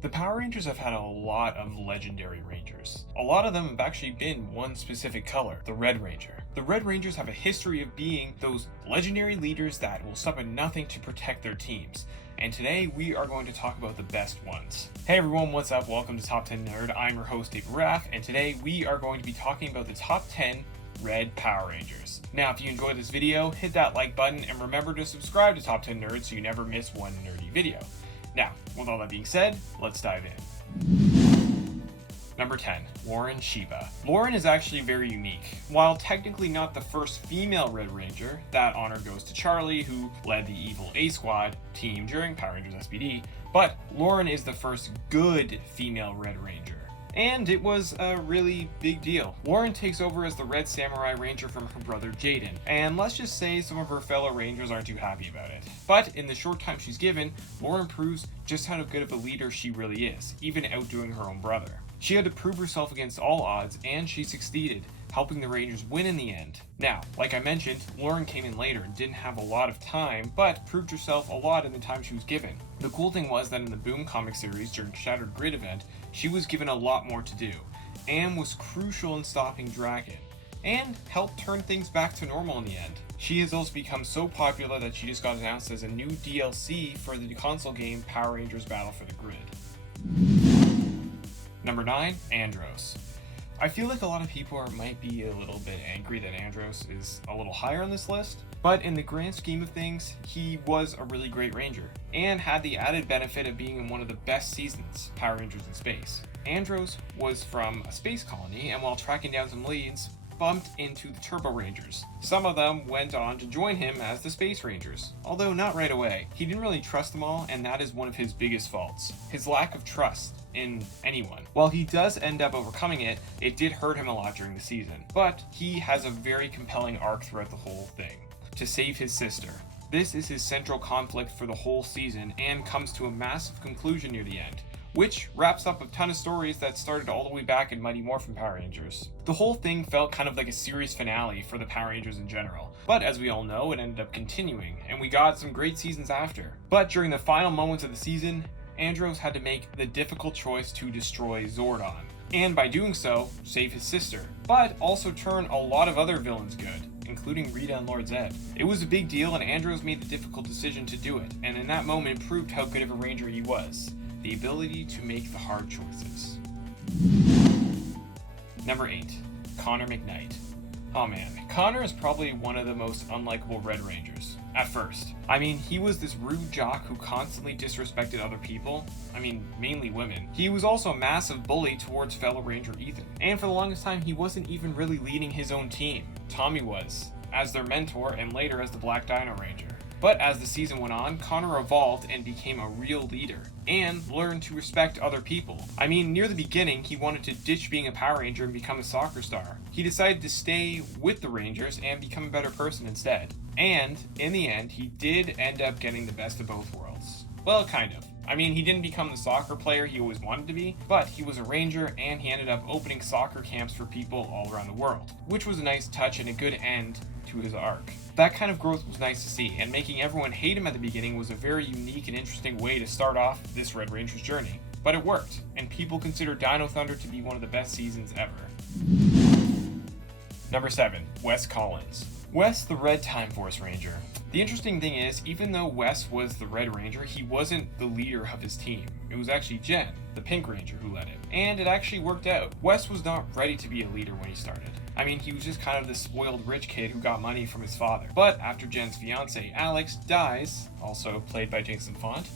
The Power Rangers have had a lot of legendary Rangers. A lot of them have actually been one specific color, the Red Ranger. The Red Rangers have a history of being those legendary leaders that will stop at nothing to protect their teams. And today we are going to talk about the best ones. Hey everyone, what's up? Welcome to Top 10 Nerd. I'm your host, Dave Raff, and today we are going to be talking about the top 10 Red Power Rangers. Now, if you enjoyed this video, hit that like button and remember to subscribe to Top 10 Nerd so you never miss one nerdy video. Now, with all that being said, let's dive in. Number 10, Lauren Shiba. Lauren is actually very unique. While technically not the first female Red Ranger, that honor goes to Charlie, who led the evil A-Squad team during Power Rangers SPD, but Lauren is the first good female Red Ranger. And it was a really big deal. Lauren takes over as the Red Samurai Ranger from her brother Jaden, and let's just say some of her fellow Rangers aren't too happy about it. But in the short time she's given, Lauren proves just how good of a leader she really is, even outdoing her own brother. She had to prove herself against all odds, and she succeeded, helping the Rangers win in the end. Now, like I mentioned, Lauren came in later and didn't have a lot of time, but proved herself a lot in the time she was given. The cool thing was that in the Boom comic series during Shattered Grid event, she was given a lot more to do, and was crucial in stopping Dragon, and helped turn things back to normal in the end. She has also become so popular that she just got announced as a new DLC for the console game Power Rangers Battle for the Grid. Number 9, Andros. I feel like a lot of people might be a little bit angry that Andros is a little higher on this list, but in the grand scheme of things, he was a really great Ranger, and had the added benefit of being in one of the best seasons, Power Rangers in Space. Andros was from a space colony, and while tracking down some leads, bumped into the Turbo Rangers. Some of them went on to join him as the Space Rangers, although not right away. He didn't really trust them all, and that is one of his biggest faults. His lack of trust in anyone. While he does end up overcoming it, it did hurt him a lot during the season. But he has a very compelling arc throughout the whole thing. To save his sister. This is his central conflict for the whole season and comes to a massive conclusion near the end, which wraps up a ton of stories that started all the way back in Mighty Morphin Power Rangers. The whole thing felt kind of like a series finale for the Power Rangers in general, but as we all know, it ended up continuing, and we got some great seasons after. But during the final moments of the season, Andros had to make the difficult choice to destroy Zordon, and by doing so, save his sister, but also turn a lot of other villains good, including Rita and Lord Zed. It was a big deal, and Andros made the difficult decision to do it, and in that moment proved how good of a Ranger he was. The ability to make the hard choices. Number 8, Connor McKnight. Oh man, Connor is probably one of the most unlikable Red Rangers, at first. I mean, he was this rude jock who constantly disrespected other people. I mean, mainly women. He was also a massive bully towards fellow Ranger Ethan. And for the longest time, he wasn't even really leading his own team. Tommy was, as their mentor and later as the Black Dino Ranger. But as the season went on, Connor evolved and became a real leader, and learned to respect other people. I mean, near the beginning, he wanted to ditch being a Power Ranger and become a soccer star. He decided to stay with the Rangers and become a better person instead. And, in the end, he did end up getting the best of both worlds. Well, kind of. I mean, he didn't become the soccer player he always wanted to be, but he was a Ranger and he ended up opening soccer camps for people all around the world, which was a nice touch and a good end to his arc. That kind of growth was nice to see, and making everyone hate him at the beginning was a very unique and interesting way to start off this Red Ranger's journey. But it worked, and people consider Dino Thunder to be one of the best seasons ever. Number 7, Wes Collins. Wes, the Red Time Force Ranger. The interesting thing is, even though Wes was the Red Ranger, he wasn't the leader of his team. It was actually Jen, the Pink Ranger, who led it. And it actually worked out. Wes was not ready to be a leader when he started. I mean, he was just kind of this spoiled rich kid who got money from his father. But after Jen's fiance, Alex, dies, also played by Jason Font,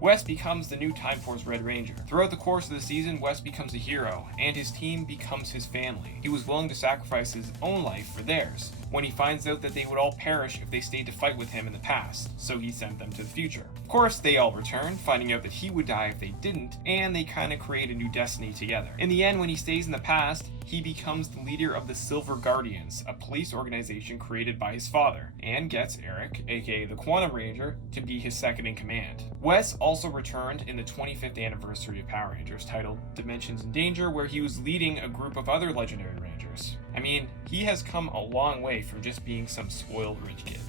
Wes becomes the new Time Force Red Ranger. Throughout the course of the season, Wes becomes a hero, and his team becomes his family. He was willing to sacrifice his own life for theirs, when he finds out that they would all perish if they stayed to fight with him in the past, so he sent them to the future. Of course, they all return, finding out that he would die if they didn't, and they kind of create a new destiny together. In the end, when he stays in the past, he becomes the leader of the Silver Guardians, a police organization created by his father, and gets Eric, aka the Quantum Ranger, to be his second in command. Wes also returned in the 25th anniversary of Power Rangers, titled Dimensions in Danger, where he was leading a group of other legendary Rangers. I mean, he has come a long way from just being some spoiled rich kid.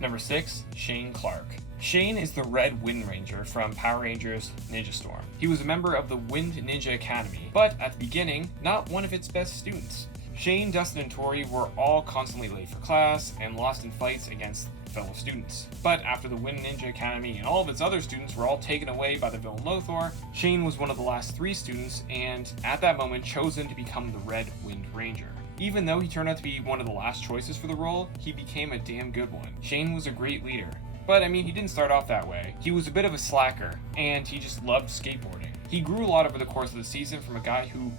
Number 6, Shane Clark. Shane is the Red Wind Ranger from Power Rangers Ninja Storm. He was a member of the Wind Ninja Academy, but at the beginning, not one of its best students. Shane, Dustin, and Tori were all constantly late for class and lost in fights against fellow students. But after the Wind Ninja Academy and all of its other students were all taken away by the villain Lothor, Shane was one of the last 3 students and, at that moment, chosen to become the Red Wind Ranger. Even though he turned out to be one of the last choices for the role, he became a damn good one. Shane was a great leader. But I mean, he didn't start off that way. He was a bit of a slacker, and he just loved skateboarding. He grew a lot over the course of the season from a guy who,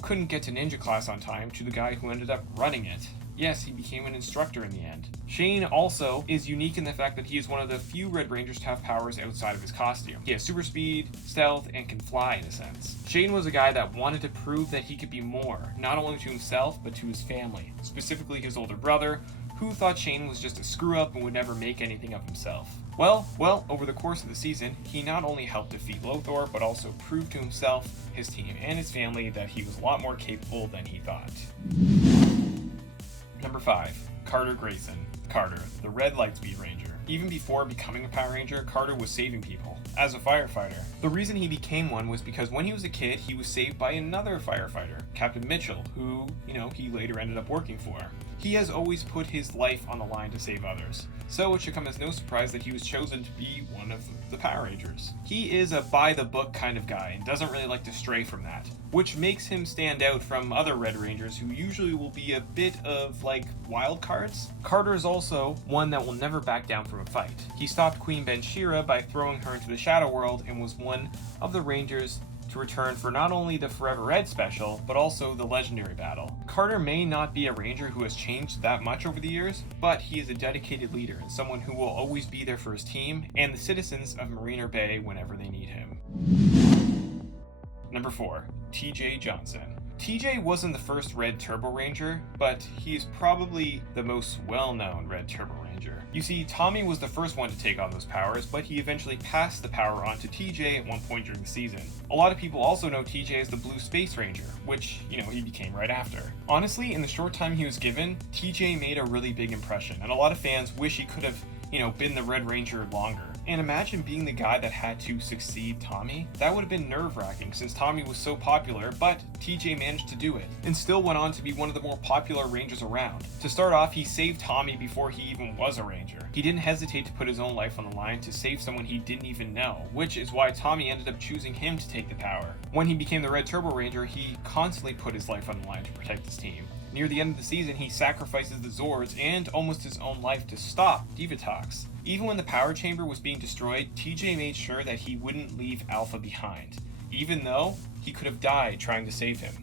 couldn't get to ninja class on time to the guy who ended up running it. Yes, he became an instructor in the end. Shane also is unique in the fact that he is one of the few Red Rangers to have powers outside of his costume. He has super speed, stealth, and can fly in a sense. Shane was a guy that wanted to prove that he could be more, not only to himself, but to his family, specifically his older brother, who thought Shane was just a screw-up and would never make anything of himself. Well, over the course of the season, he not only helped defeat Lothor, but also proved to himself, his team, and his family that he was a lot more capable than he thought. Number 5. Carter Grayson. Carter, the Red Lightspeed Ranger. Even before becoming a Power Ranger, Carter was saving people as a firefighter. The reason he became one was because when he was a kid, he was saved by another firefighter, Captain Mitchell, who, he later ended up working for. He has always put his life on the line to save others, so it should come as no surprise that he was chosen to be one of the Power Rangers. He is a by-the-book kind of guy and doesn't really like to stray from that, which makes him stand out from other Red Rangers who usually will be a bit of, wild cards. Carter is also one that will never back down from a fight. He stopped Queen Ben-Shira by throwing her into the Shadow World and was one of the Rangers to return for not only the Forever Red special, but also the Legendary Battle. Carter may not be a Ranger who has changed that much over the years, but he is a dedicated leader and someone who will always be there for his team and the citizens of Mariner Bay whenever they need him. Number 4. TJ Johnson. TJ wasn't the first Red Turbo Ranger, but he's probably the most well-known Red Turbo Ranger. You see, Tommy was the first one to take on those powers, but he eventually passed the power on to TJ at one point during the season. A lot of people also know TJ as the Blue Space Ranger, which, he became right after. Honestly, in the short time he was given, TJ made a really big impression, and a lot of fans wish he could have been the Red Ranger longer. And imagine being the guy that had to succeed Tommy. That would have been nerve-wracking since Tommy was so popular, but TJ managed to do it, and still went on to be one of the more popular Rangers around. To start off, he saved Tommy before he even was a Ranger. He didn't hesitate to put his own life on the line to save someone he didn't even know, which is why Tommy ended up choosing him to take the power. When he became the Red Turbo Ranger, he constantly put his life on the line to protect his team. Near the end of the season, he sacrifices the Zords and almost his own life to stop Divatox. Even when the power chamber was being destroyed, TJ made sure that he wouldn't leave Alpha behind, even though he could have died trying to save him.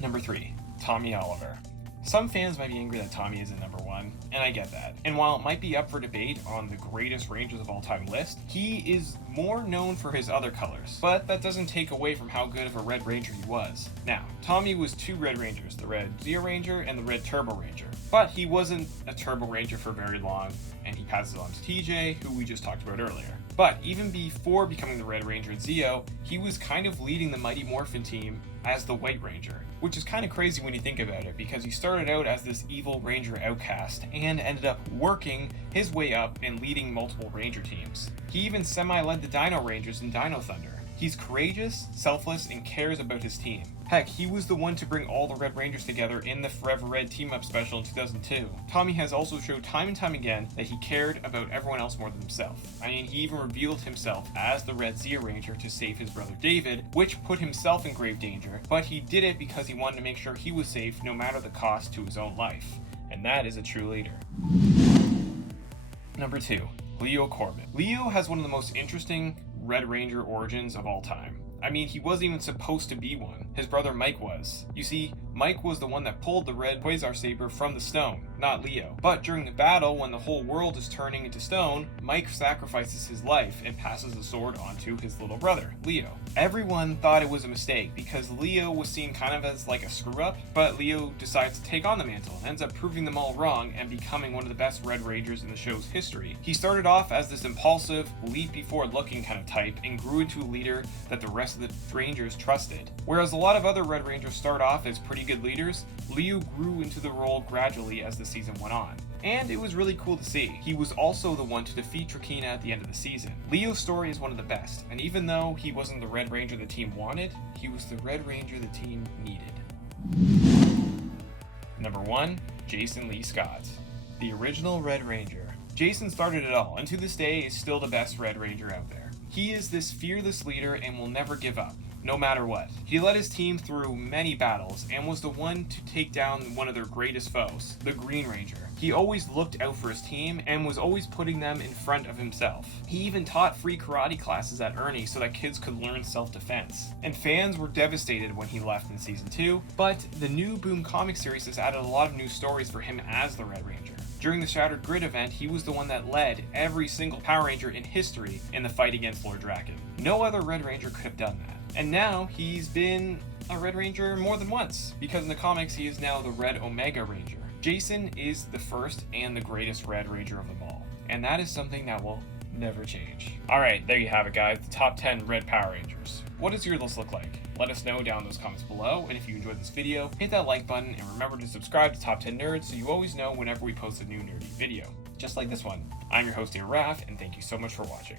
Number 3. Tommy Oliver. Some fans might be angry that Tommy isn't number 1, and I get that. And while it might be up for debate on the greatest Rangers of all time list, he is more known for his other colors. But that doesn't take away from how good of a Red Ranger he was. Now, Tommy was 2 Red Rangers, the Red Zeo Ranger and the Red Turbo Ranger. But he wasn't a Turbo Ranger for very long, and he passes on to TJ, who we just talked about earlier. But even before becoming the Red Ranger and Zeo, he was kind of leading the Mighty Morphin team as the White Ranger, which is kind of crazy when you think about it, because he started out as this evil Ranger outcast and ended up working his way up and leading multiple Ranger teams. He even semi-led the Dino Rangers in Dino Thunder. He's courageous, selfless, and cares about his team. Heck, he was the one to bring all the Red Rangers together in the Forever Red team-up special in 2002. Tommy has also showed time and time again that he cared about everyone else more than himself. I mean, he even revealed himself as the Red Zeo Ranger to save his brother David, which put himself in grave danger, but he did it because he wanted to make sure he was safe no matter the cost to his own life. And that is a true leader. Number 2. Leo Corbett. Leo has one of the most interesting Red Ranger origins of all time. I mean, he wasn't even supposed to be one. His brother Mike was. You see, Mike was the one that pulled the red Quasar Saber from the stone, not Leo. But during the battle, when the whole world is turning into stone, Mike sacrifices his life and passes the sword onto his little brother, Leo. Everyone thought it was a mistake because Leo was seen kind of as like a screw-up, but Leo decides to take on the mantle and ends up proving them all wrong and becoming one of the best Red Rangers in the show's history. He started off as this impulsive, leap before looking kind of type and grew into a leader that the rest of the Rangers trusted. Whereas a lot of other Red Rangers start off as pretty good leaders, Leo grew into the role gradually as the season went on. and it was really cool to see. He was also the one to defeat Trakina at the end of the season. Leo's story is one of the best, and even though he wasn't the Red Ranger the team wanted, he was the Red Ranger the team needed. Number 1, Jason Lee Scott, the original Red Ranger. Jason started it all, and to this day is still the best Red Ranger out there. He is this fearless leader and will never give up, no matter what. He led his team through many battles and was the one to take down one of their greatest foes, the Green Ranger. He always looked out for his team and was always putting them in front of himself. He even taught free karate classes at Ernie so that kids could learn self-defense. And fans were devastated when he left in season 2, but the new Boom comic series has added a lot of new stories for him as the Red Ranger. During the Shattered Grid event, he was the one that led every single Power Ranger in history in the fight against Lord Draken. No other Red Ranger could have done that. And now he's been a Red Ranger more than once, because in the comics he is now the Red Omega Ranger. Jason is the first and the greatest Red Ranger of them all, and that is something that will never change. Alright, there you have it guys, the top 10 Red Power Rangers. What does your list look like? Let us know down in those comments below, and if you enjoyed this video, hit that like button and remember to subscribe to Top 10 Nerds so you always know whenever we post a new nerdy video, just like this one. I'm your host here, Raph, and thank you so much for watching.